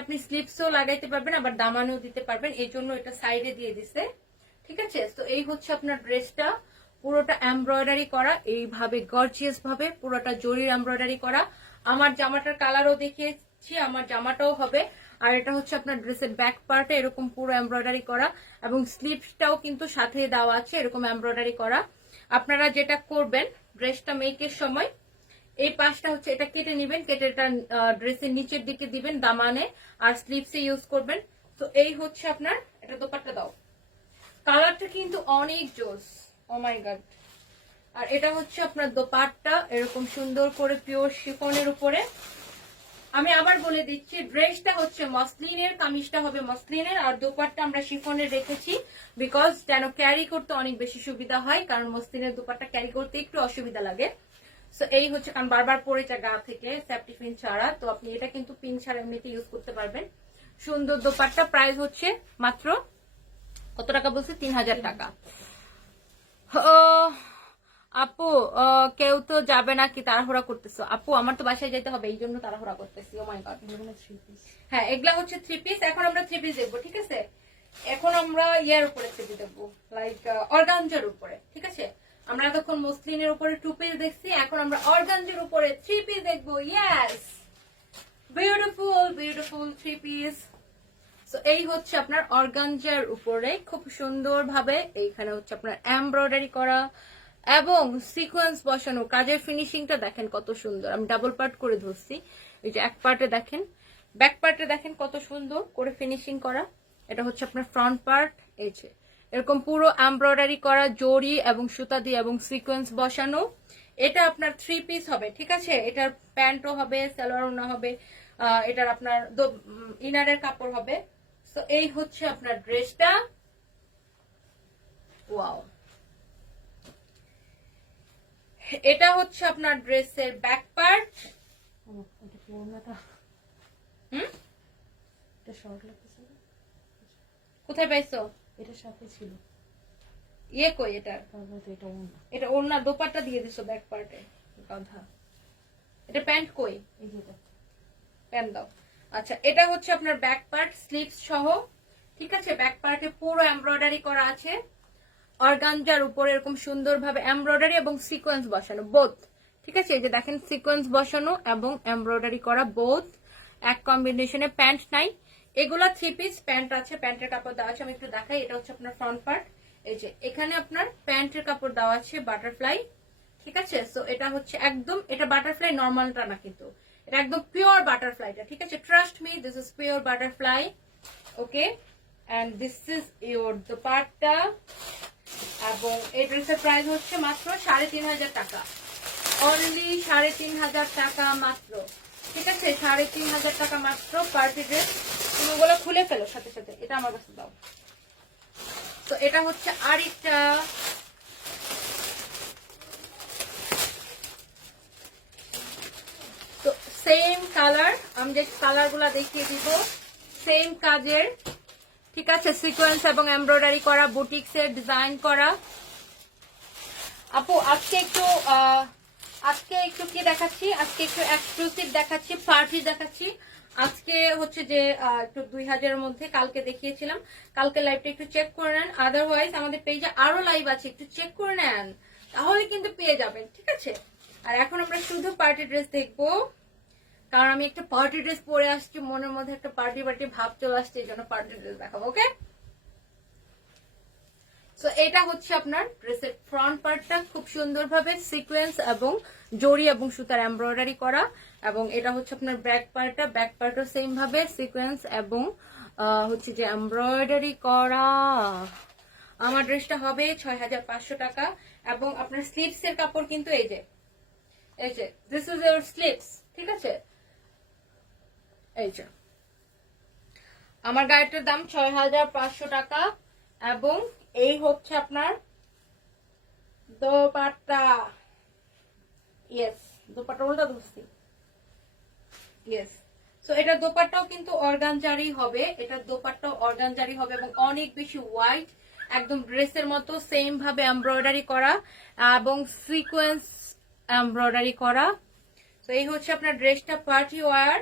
আপনি স্লিভসও লাগাইতে পারবেন, আবার দামানেও দিতে পারবেন, এই জন্য এটা সাইডে দিয়ে দিছে, ঠিক আছে। তো এই হচ্ছে আপনার ড্রেসটা, পুরোটা এমব্রয়ডারি করা এইভাবে গর্জিয়াস ভাবে, পুরোটা জরির এমব্রয়ডারি করা। আমার জামাটার কালারও দেখিয়েছি, আমার জামাটাও হবে। আর এটা হচ্ছে আপনার ড্রেসের ব্যাক পার্টে এরকম পুরো এমব্রয়ডারি করা, এবং স্লিভসটাও কিন্তু সাথে দেওয়া আছে এরকম এমব্রয়ডারি করা। আপনারা যেটা করবেন ড্রেসটা মেকের সময়, এই পাশটা হচ্ছে এটা কেটে নেবেন, কেটে এটা ড্রেসের নিচের দিকে দিবেন দামানে, আর স্লিভসে ইউজ করবেন। তো এই হচ্ছে আপনার, এটা দোপাট্টা দাও, কালারটা কিন্তু অনেক জোস, ও মাই গড। আর এটা হচ্ছে আপনার দোপাট্টা, এরকম সুন্দর করে পিওর শিফনের উপরে। আমি আবার বলে দিচ্ছি, ড্রেসটা হচ্ছে মসলিনের, কামিজটা হবে মসলিনের, আর দোপাট্টা আমরা শিফনের রেখেছি বিকজ যেন ক্যারি করতে অনেক বেশি সুবিধা হয়, কারণ মসলিনের দোপাট্টা ক্যারি করতে একটু অসুবিধা লাগে। সো এই হচ্ছে, কারণ বারবার পরে যায় গা থেকে সেফটি পিন ছাড়া, তো আপনি এটা কিন্তু পিন ছাড়া এমনিতে ইউজ করতে পারবেন। সুন্দর দোপাট্টা, প্রাইস হচ্ছে মাত্র কত টাকা বলছে? 3000 টাকা। আপু কেউ তো যাবে নাকি, তাড়াহুড়া করতেছো? আপু আমার তো বাসায় যেতে হবে, এই জন্য তাড়াহুড়া করতেছি। ও মাই গড। হ্যাঁ, এগুলা হচ্ছে 3 পিস। এখন আমরা 3 পিস দেখবো, ঠিক আছে? এখন আমরা ইয়ার উপরে 3 পিস দেখবো, লাইক অর্গানজার উপরে, ঠিক আছে? আমরা এতক্ষণ মসলিনের উপরে 2 পিস দেখছি, এখন আমরা অর্গানজার উপরে 3 পিস দেখবো। Yes, beautiful beautiful 3 piece. So এই হচ্ছে আপনার অর্গানজার উপরে খুব সুন্দর ভাবে এইখানে হচ্ছে আপনার এমব্রয়ডারি করা এবং সিকোয়েন্স বসানো, কাজের ফিনিশিংটা দেখেন কত সুন্দর। আমি ডাবল পার্ট করে ধরছি, এই যে এক পার্টে দেখেন, ব্যাক পার্টে দেখেন কত সুন্দর করে ফিনিশিং করা। এটা হচ্ছে আপনার ফ্রন্ট পার্ট, এই যে এরকম পুরো এমব্রয়ডারি করা, জড়ি এবং সুতা দিয়ে এবং সিকোয়েন্স বসানো। এটা আপনার 3 পিস হবে, ঠিক আছে? এটার প্যান্টও হবে, সালোয়ার ওড়না হবে, এটার আপনার ইনারের কাপড় হবে। তো এই হচ্ছে আপনার ড্রেসটা। ওয়াও, এটা হচ্ছে আপনার ড্রেসের ব্যাক পার্ট। কোথায় পাইছো? এটার সাথে ছিল ইয়ে কই এটা? এটা ওড়না, দোপাট্টা দিয়ে দিছো ব্যাক পার্টে, গাধা। এটা প্যান্ট কই? এই যেটা প্যান্ট দাও। আচ্ছা, এটা হচ্ছে আপনার ব্যাক পার্ট, স্লিভস সহ, ঠিক আছে? ব্যাক পার্টে পুরো এমব্রয়ডারি করা আছে, অর্গানজার উপরে এরকম সুন্দরভাবে এমব্রয়ডারি এবং সিকোয়েন্স বসানো বোথ, ঠিক আছে? এই যে দেখেন সিকোয়েন্স বসানো এবং এমব্রয়ডারি করা বোথ এক কম্বিনেশনে। প্যান্ট নাই, এগুলা 3 পিস। প্যান্ট আছে, প্যান্টের কাপড় দেওয়া আছে, আমি একটু দেখাই। এটা হচ্ছে আপনার ফ্রন্ট পার্ট, এই যে এখানে আপনার প্যান্টের কাপড় দেওয়া আছে বাটারফ্লাই, ঠিক আছে? সো এটা হচ্ছে একদম, এটা বাটারফ্লাই নর্মালটা না কিন্তু, এটা একদম পিওর বাটারফ্লাইটা, ঠিক আছে? Trust me, this is pure butterfly. Okay, and this is your dupatta. এবং এই ড্রেসের প্রাইস হচ্ছে মাত্র 3500 টাকা, অনলি 3500 টাকা মাত্র, ঠিক আছে? 3500 টাকা মাত্র পার্টি ড্রেস। তুমি ওগুলো খুলে ফেলো সাথে সাথে, এটা আমার কাছে দাও। তো এটা হচ্ছে আরেকটা, তো সেম কালার, আমি যে কালার গুলা দেখিয়ে দিব, সেম কাজের, ঠিক আছে? সিকোয়েন্স এবং এমব্রয়ডারি করা, বুটিক্সের ডিজাইন করা। আপু আজকে একটু কি দেখাচ্ছি? আজকে একটু এক্সক্লুসিভ দেখাচ্ছি, পার্টি দেখাচ্ছি। আজকে হচ্ছে যে একটু 2000 এর মধ্যে, কালকে দেখিয়েছিলাম, কালকে লাইভটা একটু চেক করে নেন, আদারওয়াইজ আমাদের পেজে আরো লাইভ আছে, একটু চেক করে নেন, তাহলে কিন্তু পেয়ে যাবেন, ঠিক আছে? আর এখন আমরা শুধু পার্টি ড্রেস দেখবো, কারণ আমি একটা পার্টি ড্রেস পরে আসছি, মনের মধ্যে একটা পার্টি পার্টি ভাব চলে আসছে, এই জন্য পার্টি ড্রেস দেখাবো। ওকে, সো এটা হচ্ছে আপনার ড্রেসের ফ্রন্ট পার্টটা, খুব সুন্দরভাবে সিকোয়েন্স এবং জড়ি এবং সুতার এমব্রয়ডারি করা, এবং এটা হচ্ছে আপনার ব্যাক পার্টটা, ব্যাক পার্টও সেম ভাবে সিকোয়েন্স এবং হচ্ছে যে এমব্রয়ডারি করা। আমার ড্রেসটা হবে 6500 টাকা। এবং আপনার স্লিভস এর কাপড় কিন্তু এই যে দিস ইজ ইওর স্লিভস, ঠিক আছে? এই যে আমার গাড়িটার দাম 6500 টাকা। এবং এই হচ্ছে আপনার দোপাট্টা। ইয়েস, দোপাট্টা উল্টা ধরছি। ইয়েস, সো এটা দোপাট্টাও কিন্তু অর্গানজারি হবে, এটা দোপাট্টাও অর্গানজারি হবে এবং অনেক বেশি হোয়াইট, একদম ড্রেসের মতো সেম ভাবে এমব্রয়ডারি করা এবং সিকোয়েন্স এমব্রয়ডারি করা। তো এই হচ্ছে আপনার ড্রেসটা, party wear.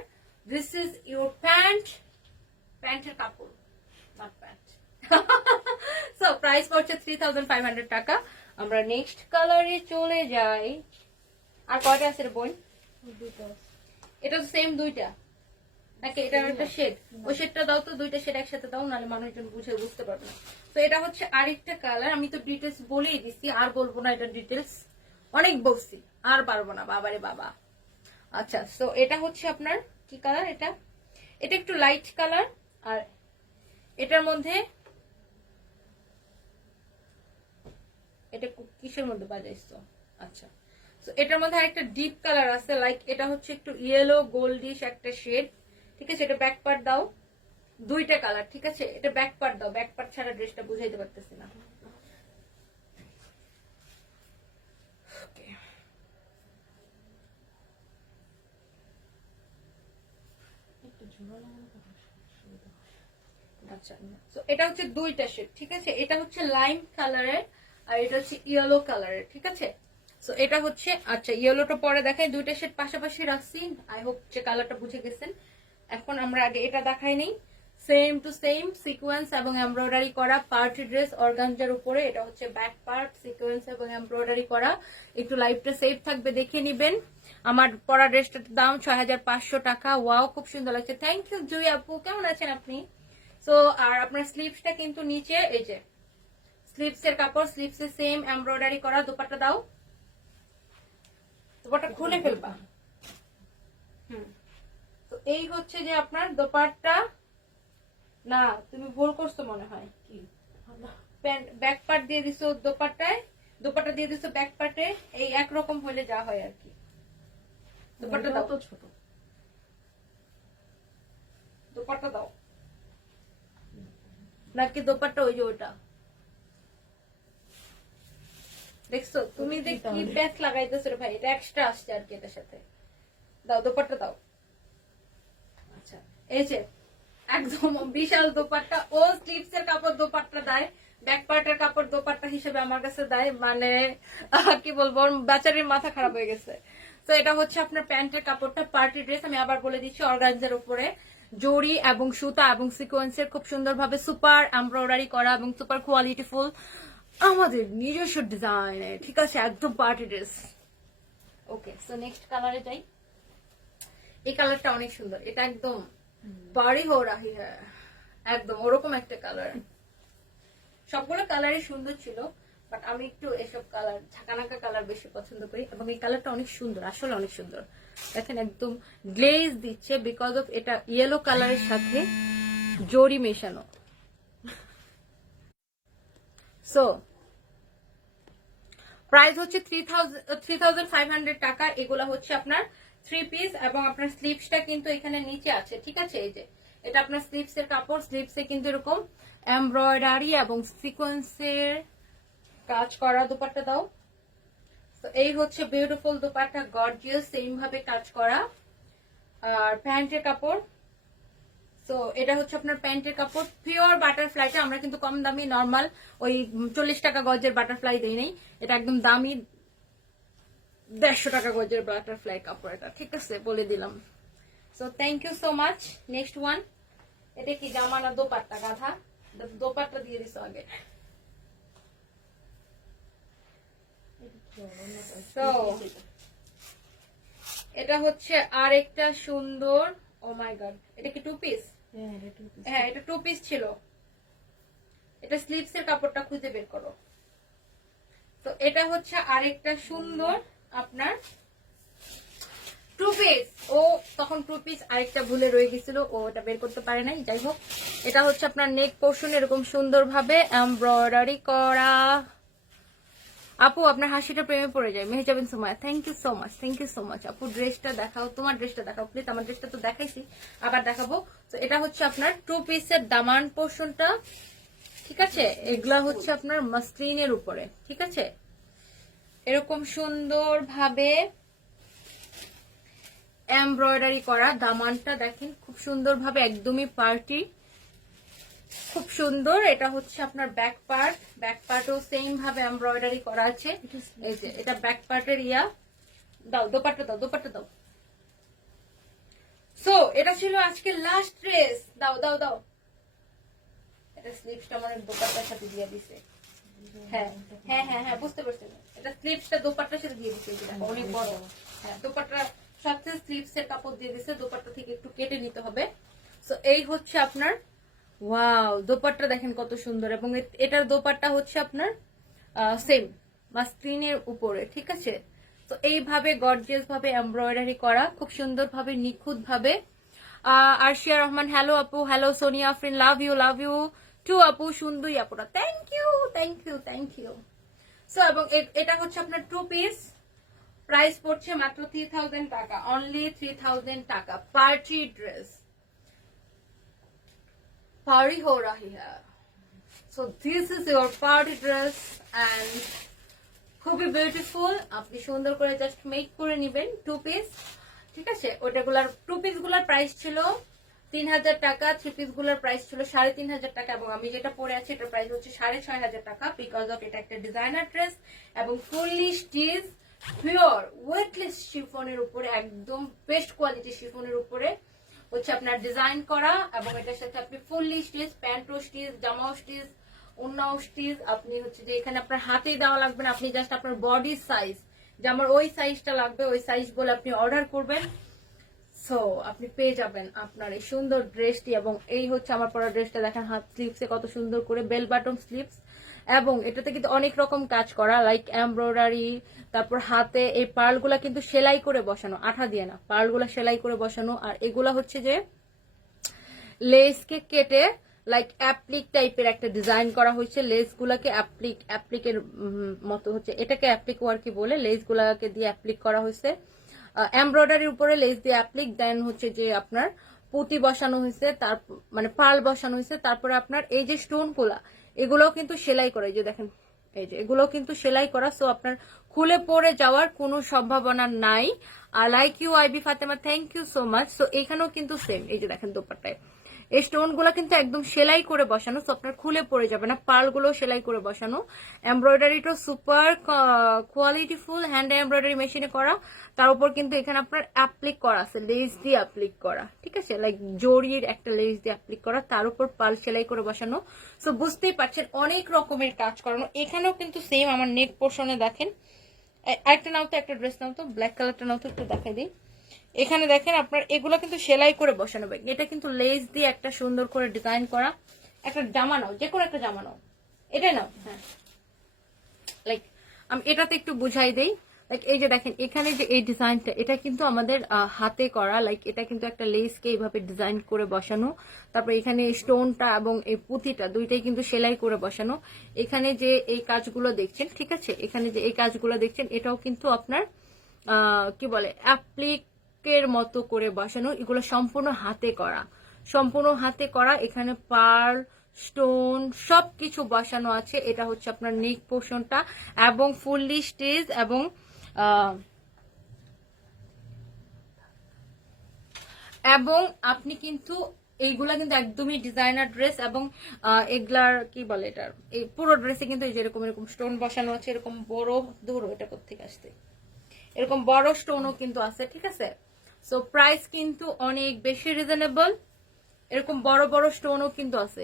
This is your pant, প্যান্টের কাপড়, নট প্যান্ট। সো প্রাইস পড়ছে 3500 টাকা। আমরা নেক্সট কালারে চলে যাই। আর কয়টা আছে রে বোন? এটা তো সেম দুইটা নাকি? এটা একটা শেড, ওই শেডটা দাও তো, দুইটা শেড একসাথে দাও, নাহলে মানুষজন বুঝতে পারবে না। তো এটা হচ্ছে আরেকটা কালার, আমি তো ডিটেলস বলেই দিছি, আর বলবো না, এটা ডিটেলস অনেক বলছি, আর পারবো না, বাবারে বাবা। আচ্ছা, সো এটা হচ্ছে আপনার কি কালার? এটা একটু লাইট কালার, আর এটার মধ্যে এটা কিসের মধ্যে বাজাইছো? আচ্ছা, তো এটার মধ্যে আরেকটা ডিপ কালার আছে, লাইক এটা হচ্ছে একটু ইয়েলো গোল্ডিশ একটা শেড, ঠিক আছে? এটা ব্যাক পার্ট দাও, দুইটা কালার, ঠিক আছে? এটা ব্যাক পার্ট দাও, ব্যাক পার্ট ছাড়া ড্রেসটা বুঝাইতে পারতেছি না। আচ্ছা, তো এটা হচ্ছে দুইটা শেড, ঠিক আছে? এটা হচ্ছে লাইম কালারের আর এটা হচ্ছে ইয়েলো কালারের, ঠিক আছে? সো এটা হচ্ছে, আচ্ছা ইয়েলোটা পরে দেখাই, দুইটা শেড পাশাপাশি রাখছি, আই হোপ যে কালারটা বুঝে গেছেন। এখন আমরা আগে এটা দেখাই নেই, সেম টু সেম সিকোয়েন্স এবং এমব্রয়ডারি করা পার্টি ড্রেস অর্গানজার উপরে। এটা হচ্ছে ব্যাক পার্ট, সিকোয়েন্স এবং এমব্রয়ডারি করা। একটু লাইভটা সেভ থাকবে, দেখে নিবেন। আমার পরা ড্রেসটার দাম 6500 টাকা। ওয়াও, খুব সুন্দর লাগছে, থ্যাংক ইউ জুই আপু। কেমন আছেন আপনি? সো আর আপনার স্লিভসটা কিন্তু নিচে, এই যে স্লিভসের কাপড়, স্লিভসে সেম এমব্রয়ডারি করা। দোপাট্টা দাও, দোপাট্টা খুলে ফেলবা। তো এই হচ্ছে যে আপনার দোপাট্টা। না, তুমি ভুল করছো মনে হয়, কি ব্যাক পার্ট দিয়ে দিছো দোপাট্টায়, দোপাট্টা দিয়ে দিছো ব্যাক পার্টে, এই একরকম হলে যা হয় আর কি। দোপাট্টা দাও, তো ছোট দোপাট্টা দাও, নাকি দোপাট্টা ওই যে ওটা দেখছো তুমি, দেখ কি প্যাচ লাগাইতেছো রে ভাই, এটা এক্সট্রা আসছে আর কি এটার সাথে। দাও দোপাট্টা দাও। আচ্ছা, এই যে একদম বিশাল দোপাট্টা, ও স্লিভস এর কাপড় দোপাট্টা দেয়, ব্যাক পার্টের কাপড় দোপাট্টা হিসেবে আমার কাছে দেয়, মানে কি বলবো, বাচ্চারির মাথা খারাপ হয়ে গেছে। তো এটা হচ্ছে আপনার প্যান্টের কাপড়টা, পার্টি ড্রেস, আমি আবার বলে দিচ্ছি, অর্গানজার উপরে জরি এবং সুতা এবং সিকোয়েন্সের খুব সুন্দরভাবে সুপার এমব্রয়ডারি করা এবং সুপার কোয়ালিটিফুল আমাদের নিজস্ব ডিজাইনে, ঠিক আছে? একদম পার্টি ড্রেস। ওকে, সো নেক্সট কালারে যাই। এই কালারটা অনেক সুন্দর, এটা একদম বাড়ি হো রাহি হ্যাঁ, একদম ওরকম একটা কালার। সবগুলো কালারই সুন্দর ছিল, বাট আমি একটু এসব কালার ঝাঁকানাকা কালার বেশি পছন্দ করি, এবং এই কালারটা অনেক সুন্দর, আসলে অনেক সুন্দর। দেখেন একদম গ্লেজ দিচ্ছে বিকজ অফ এটা ইয়েলো কালারের সাথে জরি মেশানো। সো প্রাইস হচ্ছে 3500 টাকা। এগুলা হচ্ছে আপনার 3 পিস, এবং আপনার স্লিভসটা কিন্তু এখানে নিচে আছে, ঠিক আছে? এই যে এটা আপনার স্লিভস এর কাপড়, স্লিভসে কিন্তু এরকম এমব্রয়ডারি এবং সিকোয়েন্সের কাজ করা। দোপাট্টা দাও। তো এই হচ্ছে বিউটিফুল দোপাট্টা, গর্জিয়াস, সেম ভাবে কাজ করা। আর প্যান্টের কাপড়, তো এটা হচ্ছে আপনার প্যান্টের কাপড়, পিওর বাটারফ্লাইটা। আমরা কিন্তু কম দামি নর্মাল ওই 40 টাকা গজের বাটারফ্লাই দেই নেই, এটা একদম দামি 150 টাকা গজের বাটারফ্লাই কাপড় এটা, ঠিক আছে? বলে দিলাম। So thank you so much. Next one, এটা কি জামা না দোপাট্টা? গাধা, দোপাট্টা দিয়ে দিছো আগে। এটা হচ্ছে আরেকটা সুন্দর, ও মাই গড, এটা কি 2 পিস? হ্যাঁ, এটা 2 পিস ছিল। এটা স্লিভস এর কাপড়টা খুঁজে বের করো। তো এটা হচ্ছে আরেকটা সুন্দর আপনার 2 পিস। ও তখন 2 পিস আরেকটা ভুলে রয়ে গেছিল, ও এটা বের করতে পারে নাই। যাই হোক, এটা হচ্ছে আপনার নেক পোর্শন এরকম সুন্দর ভাবে এমব্রয়ডারি করা। আপু আপনার হাসিটা প্রেমে পড়ে যায়, Mehejabin Sumaiya, thank you so much, thank you so much. আপু ড্রেসটা দেখাও, তোমার ড্রেসটা দেখাও প্লিজ। আমার ড্রেসটা তো দেখাইছি, আবার দেখাবো। তো এটা হচ্ছে আপনার 2 পিসের দামান পোর্শনটা, ঠিক আছে? এগুলা হচ্ছে আপনার মাসলিনের উপরে, ঠিক আছে? এরকম সুন্দর ভাবে এমব্রয়ডারি করা দামানটা দেখেন, খুব সুন্দর ভাবে, একদমই পার্টি, খুব সুন্দর। এটা হচ্ছে আপনার ব্যাক পার্ট, ব্যাক পার্টও সেম ভাবে এমব্রয়ডারি করা আছে। এই যে এটা ব্যাক পার্টের ইয়া। দাও দোপাট্টা দাও, দোপাট্টা দাও। সো এটা ছিল আজকে লাস্ট ড্রেস। দাও দাও দাও, এটা স্লিভসটা আমার দোপাট্টার সাথে দিয়ে দিছে। হ্যাঁ হ্যাঁ হ্যাঁ হ্যাঁ, বুঝতে পারছি, এটা স্লিভসটা দোপাট্টার সাথে দিয়ে দিছে, অনেক বড়। হ্যাঁ, দোপাট্টা সাথে স্লিভস এর কাপড় দিয়ে দিছে, দোপাট্টা থেকে একটু কেটে নিতে হবে। সো এই হচ্ছে আপনার, ওয়াও, দোপাট্টা দেখেন কত সুন্দর, এবং এটার দোপাট্টা হচ্ছে আপনার সেম মাসলিনের উপরে, ঠিক আছে? তো এইভাবে গর্জিয়াস ভাবে এমব্রয়ডারি করা, খুব সুন্দর ভাবে, নিখুঁত ভাবে আরশিয়া রহমান, হ্যালো আপু, hello Sonia Afrin, love you too আপু, সুন্দরী আপুরা, থ্যাংক ইউ। সো এবং এটা হচ্ছে আপনার 2 পিস, প্রাইস পড়ছে মাত্র 3000 টাকা, অনলি 3000 টাকা। পার্টি ড্রেস, পার্টি हो रही है। So this is your party dress and খুবই বিউটিফুল। আপনি সুন্দর করে জাস্ট মেক করে নেবেন 2 পিস, ঠিক আছে। ওটাগুলার 2 পিস গুলার প্রাইস ছিল 3000 টাকা, 3 পিস গুলার প্রাইস ছিল 3500 টাকা, এবং আমি যেটা পরে আছি এটার প্রাইস হচ্ছে 6500 টাকা, বিকজ অফ এটা একটা ডিজাইনার ড্রেস এবং ফুললি স্টিচ পিওর ওয়েটলেস শিফনের উপরে, একদম বেস্ট কোয়ালিটি শিফনের উপরে হচ্ছে আপনার ডিজাইন করা, এবং এটার সাথে আপনি ফুললি স্টিচ, প্যান্টও স্টিচ, জামাও স্টিচ, ওন্নাও স্টিচ। আপনি হচ্ছে যে এখানে আপনার হাতেই দেওয়া লাগবে না, আপনি জাস্ট আপনার বডি সাইজ, যে আমার ওই সাইজটা লাগবে ওই সাইজ বলে আপনি অর্ডার করবেন। সো আপনি পেয়ে যাবেন আপনার এই সুন্দর ড্রেসটি। এবং এই হচ্ছে আমার পরা ড্রেসটা, দেখেন হাত স্লিভসে কত সুন্দর করে বেল বাটন স্লিভস, এবং এটাতে কিন্তু অনেক রকম কাজ করা, লাইক এমব্রয়ডারি, তারপর হাতে এই পার্লগুলা কিন্তু সেলাই করে বসানো, আঠা দিয়ে না, পার্লগুলা সেলাই করে বসানো। আর এগুলা হচ্ছে যে লেসকে কেটে লাইক অ্যাপ্লিক টাইপের একটা ডিজাইন করা হয়েছে, লেস গুলাকে অ্যাপ্লিকের মতো হচ্ছে, এটাকে অ্যাপ্লিক ওয়ার্কি বলে, লেস গুলাকে দিয়ে অ্যাপ্লিক করা হয়েছে, এমব্রয়ডারির উপরে লেস দিয়ে অ্যাপ্লিক, দেন হচ্ছে যে আপনার পুঁতি বসানো হয়েছে, তার মানে পার্ল বসানো হয়েছে, তারপরে আপনার এই যে স্টোন গুলা এগুলোও কিন্তু সেলাই করা, এই যে দেখেন এই যে এগুলো কিন্তু সেলাই করা। সো আপনার খুলে পড়ে যাওয়ার কোনো সম্ভাবনা নাই। আর লাইক ইউ আইবি Fatema, thank you so much. So এখানেও কিন্তু সেম, এই যে দেখেন দোপাট্টায় এই স্টোন গুলা কিন্তু একদম সেলাই করে বসানো, সো আপনার খুলে পড়ে যাবে না, পার্ল গুলো সেলাই করে বসানো, এমব্রয়ডারিটা সুপার কোয়ালিটিফুল, হ্যান্ড এমব্রয়ডারি মেশিনে করা, তার উপর কিন্তু এখানে আপনার অ্যাপ্লিক করা আছে, লেস দিয়ে অ্যাপ্লিক করা, ঠিক আছে, লাইক জরির একটা লেস দিয়ে অ্যাপ্লিক করা, তার উপর পার্ল সেলাই করে বসানো। সো বুঝতেই পারছেন অনেক রকমের কাজ করানো। এখানেও কিন্তু সেম, আমার নেক পোর্শনে দেখেন, আরেকটা নাও তো, একটা ড্রেস নাও তো, ব্ল্যাক কালারটা নাও তো, একটু দেখাই দিই। এখানে দেখেন আপনার এগুলো কিন্তু সেলাই করে বসানো, এটা কিন্তু লেস দিয়ে একটা সুন্দর করে ডিজাইন করা একটা জামা নাও, যে কোনো একটা জামা নাও, এটাই নাও। হ্যাঁ, লাইক আমি এটাতে একটু বুঝাই দেই, লাইক এই যে দেখেন এখানে যে এই ডিজাইনটা, এটা কিন্তু আমাদের হাতে করা, লাইক এটা কিন্তু একটা লেসকে এইভাবে ডিজাইন করে বসানো, তারপর এখানে স্টোনটা এবং এই পুঁতিটা দুইটাই কিন্তু সেলাই করে বসানো। এখানে যে এই কাজগুলো দেখছেন, ঠিক আছে, এখানে যে এই কাজগুলো দেখছেন এটাও কিন্তু আপনার কি বলে অ্যাপ্লিক এর মতো করে বসানো, এগুলো সম্পূর্ণ হাতে করা, সম্পূর্ণ হাতে করা। এখানে পার্ল স্টোন সবকিছু বসানো আছে। এটা হচ্ছে আপনার নেক পোর্শনটা এবং ফুললি স্টিচ, এবং আপনি কিন্তু এইগুলা কিন্তু একদমই ডিজাইনার ড্রেস, এবং এগুলার কি বলে এটার এই পুরো ড্রেসে কিন্তু এই যেরকম এরকম স্টোন বসানো আছে, এরকম বড় দূর, এটা কোথেকে আসছে, এরকম বড় স্টোনও কিন্তু আছে, ঠিক আছে। সো প্রাইস কিন্তু অনেক বেশি রিজনেবল, এরকম বড় বড় স্টোনও কিন্তু আছে,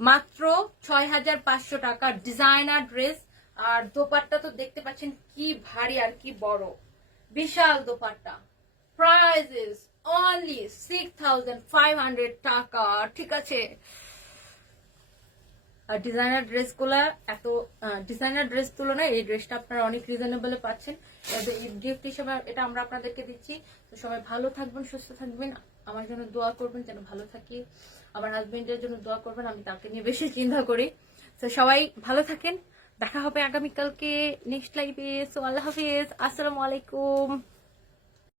মাত্র 6500 টাকা ডিজাইনার ড্রেস। আর দোপাট্টা তো দেখতে পাচ্ছেন কি ভারী আর কি বড়, বিশাল দোপাট্টা। প্রাইস ইজ অনলি 6500 টাকা, ঠিক আছে। আর ডিজাইনার ড্রেসগুলা এত ডিজাইনার ড্রেস তুলনায় এই ড্রেসটা আপনারা অনেক রিজনেবলে পাচ্ছেন। গিফট হিসেবে এটা আমরা আপনাদেরকে দিচ্ছি। তো সবাই ভালো থাকবেন, সুস্থ থাকবেন, আমার জন্য দোয়া করবেন যেন ভালো থাকি, আমার হাজবেন্ডের জন্য দোয়া করবেন, আমি তাকে নিয়ে বেশি চিন্তা করি। তো সবাই ভালো থাকেন, দেখা হবে আগামীকালকে নেক্সট লাইভে। সো আল্লাহ হাফিজ, আসসালামু আলাইকুম।